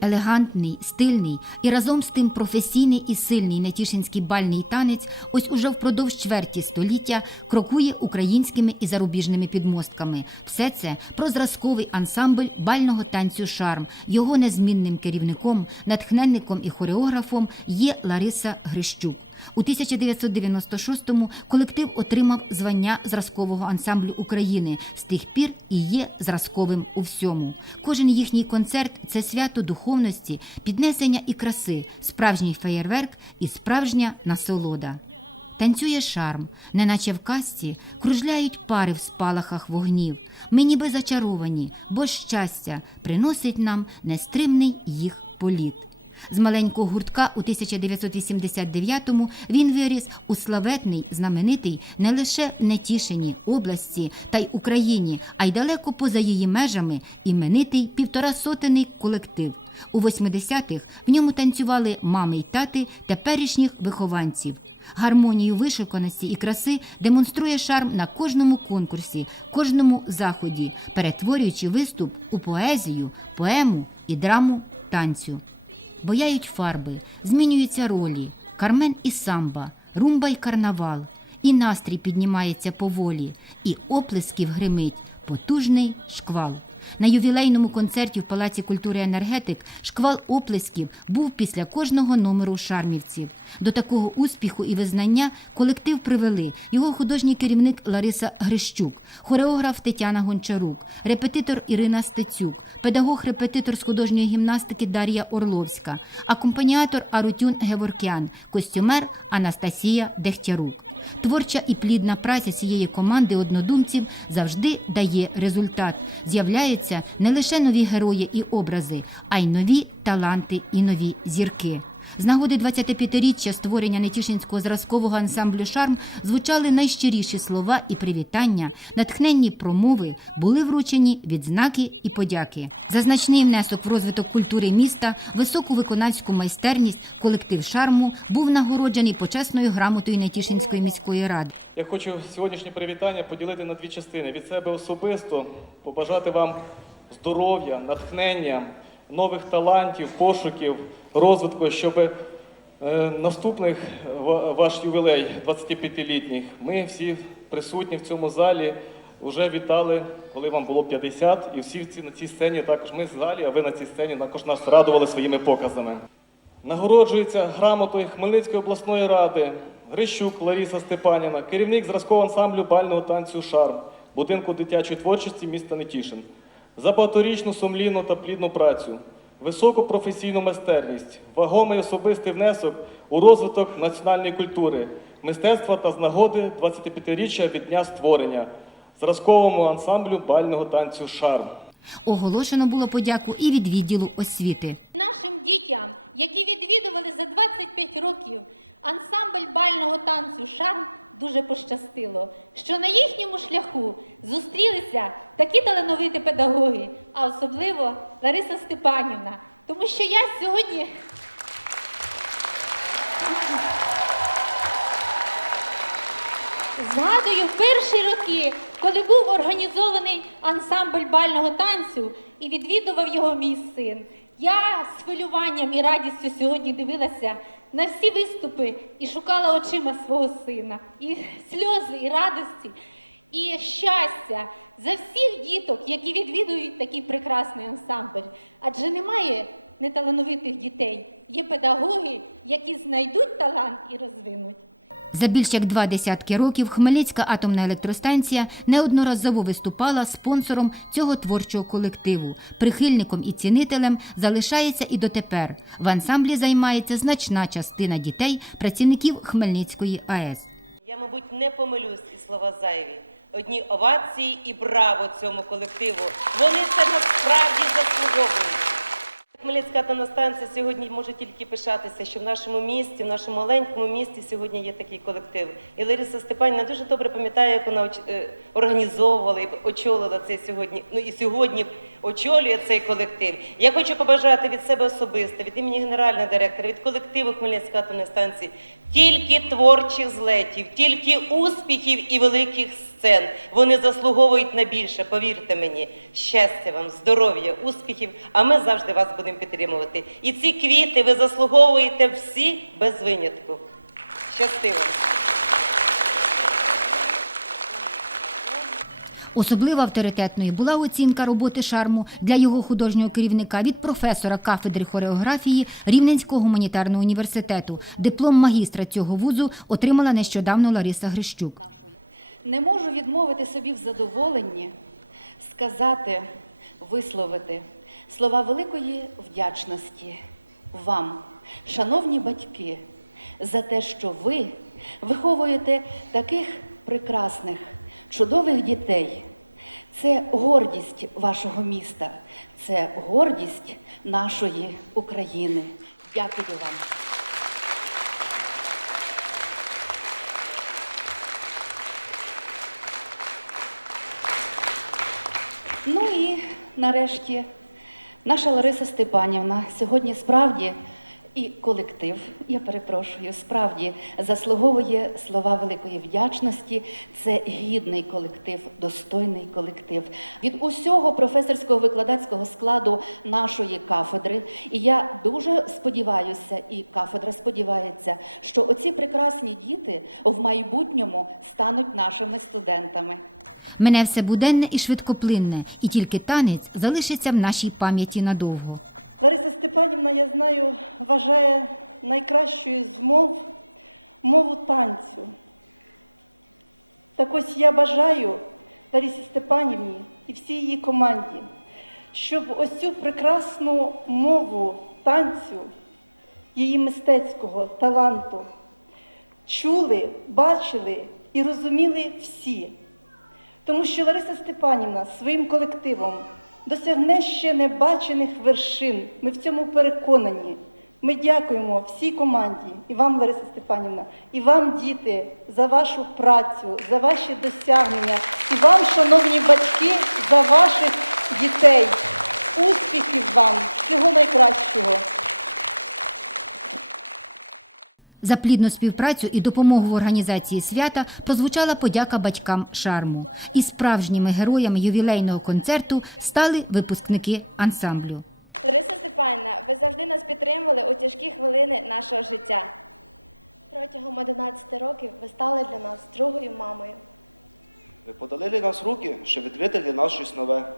Елегантний, стильний і разом з тим професійний і сильний нетішинський бальний танець ось уже впродовж чверті століття крокує українськими і зарубіжними підмостками. Все це про зразковий ансамбль бального танцю Шарм. Його незмінним керівником, натхненником і хореографом є Лариса Грищук. У 1996-му колектив отримав звання зразкового ансамблю України. З тих пір і є зразковим у всьому. Кожен їхній концерт це свято духовності, піднесення і краси, справжній феєрверк і справжня насолода. Танцює шарм, неначе в казці, кружляють пари в спалахах вогнів. Ми ніби зачаровані, бо щастя приносить нам нестримний їх політ. З маленького гуртка у 1989-му він виріс у славетний, знаменитий не лише в Нетішині, області та й Україні, а й далеко поза її межами іменитий півторасотений колектив. У 80-х в ньому танцювали мами й тати теперішніх вихованців. Гармонію вишуканості і краси демонструє шарм на кожному конкурсі, кожному заході, перетворюючи виступ у поезію, поему і драму танцю. Бояють фарби, змінюються ролі, кармен і самба, румба й карнавал, і настрій піднімається поволі, і оплесків гримить потужний шквал. На ювілейному концерті в Палаці культури енергетик шквал оплесків був після кожного номеру шармівців. До такого успіху і визнання колектив привели його художній керівник Лариса Грищук, хореограф Тетяна Гончарук, репетитор Ірина Стецюк, педагог-репетитор з художньої гімнастики Дар'я Орловська, акомпаніатор Арутюн Геворкян, костюмер Анастасія Дехтярук. Творча і плідна праця цієї команди однодумців завжди дає результат. З'являються не лише нові герої і образи, а й нові таланти і нові зірки. З нагоди 25-річчя створення Нетішинського зразкового ансамблю Шарм звучали найщиріші слова і привітання, натхненні промови, були вручені відзнаки і подяки. За значний внесок в розвиток культури міста, високу виконавську майстерність колектив Шарму був нагороджений почесною грамотою Нетішинської міської ради. Я хочу сьогоднішнє привітання поділити на дві частини. Від себе особисто побажати вам здоров'я, натхнення, нових талантів, пошуків, розвитку, щоб е, наступних ваш ювілей 25-літніх ми всі присутні в цьому залі вже вітали, коли вам було 50, і всі на цій сцені також ми в залі, а ви на цій сцені також нас радували своїми показами. Нагороджується грамотою Хмельницької обласної ради Грищук Лариса Степаніна, керівник зразкового ансамблю бального танцю Шарм, будинку дитячої творчості міста Нетішин, за багаторічну сумлінну та плідну працю, високу професійну майстерність, вагомий особистий внесок у розвиток національної культури, мистецтва та з нагоди 25-річчя від дня створення зразковому ансамблю бального танцю Шарм. Оголошено було подяку і від відділу освіти. Нашим дітям, які відвідували за 25 років ансамбль бального танцю Шарм, дуже пощастило, що на їхньому шляху зустрілися такі талановиті педагоги, а особливо Лариса Степанівна. Тому що я сьогодні. Згадую перші роки, коли був організований ансамбль бального танцю і відвідував його мій син. Я з хвилюванням і радістю сьогодні дивилася на всі виступи і шукала очима свого сина. І сльози, і радості, і щастя за всіх діток, які відвідують такий прекрасний ансамбль. Адже немає неталановитих дітей, є педагоги, які знайдуть талант і розвинуть. За більш як два десятки років Хмельницька атомна електростанція неодноразово виступала спонсором цього творчого колективу. Прихильником і цінителем залишається і дотепер. В ансамблі займається значна частина дітей, працівників Хмельницької АЕС. Я, мабуть, не помилюсь і слова зайві. Одні овації і браво цьому колективу. Вони це насправді заслуговують. Хмельницька станція сьогодні може тільки пишатися, що в нашому місті, в нашому маленькому місті сьогодні є такий колектив. І Лариса Степанівна дуже добре пам'ятає, як вона е, організовувала і очолила цей сьогодні. Ну і сьогодні очолює цей колектив. Я хочу побажати від себе особисто, від імені генерального директора, від колективу Хмельницької атомної станції тільки творчих злетів, тільки успіхів і великих сцен. Вони заслуговують на більше, повірте мені. Щастя вам, здоров'я, успіхів. А ми завжди вас будемо підтримувати. І ці квіти ви заслуговуєте всі без винятку. Щастиво! Особливо авторитетною була оцінка роботи шарму для його художнього керівника від професора кафедри хореографії Рівненського гуманітарного університету. Диплом магістра цього вузу отримала нещодавно Лариса Грищук. Не можу відмовити собі в задоволенні сказати, висловити слова великої вдячності вам, шановні батьки, за те, що ви виховуєте таких прекрасних, чудових дітей. Це гордість вашого міста, це гордість нашої України. Дякую вам. Ну і нарешті наша Лариса Степанівна сьогодні справді і колектив, я перепрошую, справді заслуговує слова великої вдячності. Це гідний колектив, достойний колектив від усього професорського викладацького складу нашої кафедри. І я дуже сподіваюся, і кафедра сподівається, що оці прекрасні діти в майбутньому стануть нашими студентами. Мене все буденне і швидкоплинне, і тільки танець залишиться в нашій пам'яті надовго. Лариса Степанівна, я знаю, вважає найкращою з мов мову танцю. Так ось я бажаю Ларисі Степанівні і всій її команді, щоб ось цю прекрасну мову танцю, її мистецького таланту чули, бачили і розуміли всі. Тому що Лариса Степанівна своїм колективом досягне ще небачених вершин. Ми в цьому переконані. Ми дякуємо всій команді і вам, Лариса Степанівна, і вам, діти, за вашу працю, за ваші досягнення, і вам, шановні батьки, за ваших дітей. Успіхів вам, всього найкращого. За плідну співпрацю і допомогу в організації свята прозвучала подяка батькам шарму. І справжніми героями ювілейного концерту стали випускники ансамблю. Лариса Степанівна, ви завжди нас підтримували у тяжкі хвилини нашого життя. Протягом 11 років ви стали для нас другою мамою. Ви подали для нас руки, щоб відкрити для нас щось нове.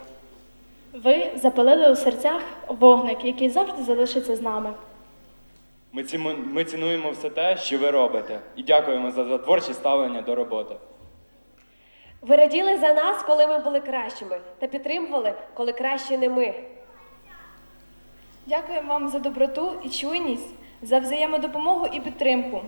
Ви запалили у серцях вогник, який завжди залишиться з нами. Ми, ціну, ми цінуємо все те, що ви робите, і дякуємо за, за творче ставлення до роботи. Ви раділи за нас, коли ми були кращими, та підтримували, коли краще не ми. Дякуємо вам за доброту і чуйність, за взаємодопомогу і підтримку,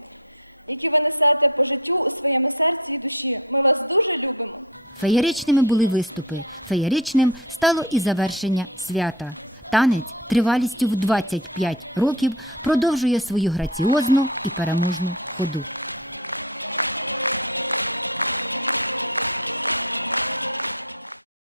які ви несете по життю у своєму серці і душі. Ми вас дуже любимо. Феєричними були виступи. Феєричним стало і завершення свята. Танець тривалістю в 25 років продовжує свою граціозну і переможну ходу.